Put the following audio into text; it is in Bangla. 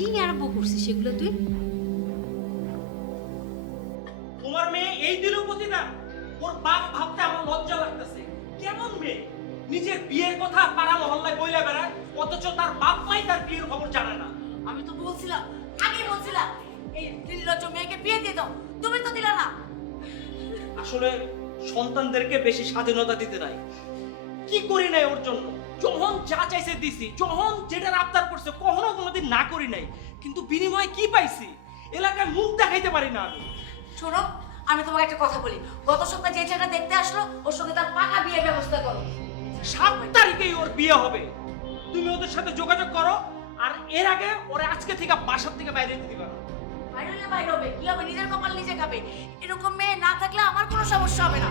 কি আরম্ভ করছিস সেগুলো তুই? তোমার মেয়ে এই দিনও প্রতিদান। ওর বাপ ভাবতে আমার লজ্জা লাগতেছে। কেমন মেয়ে, নিজের বিয়ের কথা পাড়া মহল্লায় বইলা বেড়ায়, অথচ তার বাপ মাই তার বিয়ের খবর জানে না। আমি তো বলছিলাম, আগে বলছিলাম এই নির্লজ্জ মেয়েকে বিয়ে দিয়ে দাও, তুমি তো দিলা না। আসলে সন্তানদেরকে বেশি স্বাধীনতা দিতে নাই। কি করি নাই ওর জন্য? যখন যা চাইছে দিছি, যখন যেটার আবদার করছে কখনো কোনোদিন না করি নাই। কিন্তু বিনিময়ে কি পাইছি? এলাকায় মুখ দেখাইতে পারি না আমি। শোনো, আমি তোমাকে একটা কথা বলি, গত সপ্তাহে যে ছেলেটা দেখতে আসলো ওর সঙ্গে তার পাকা বিয়ের ব্যবস্থা করো। 7 তারিখেই ওর বিয়ে হবে। তুমি ওদের সাথে যোগাযোগ করো, আর এর আগে ওরে আজকে থেকে বাসার থেকে বাইরে যেতে দিবা না। বাইরে হলে বাইরে হবে, কি হবে, নিজের কপাল নিজে খাবে। এরকম মেয়ে না থাকলে আমার কোনো সমস্যা হবে না।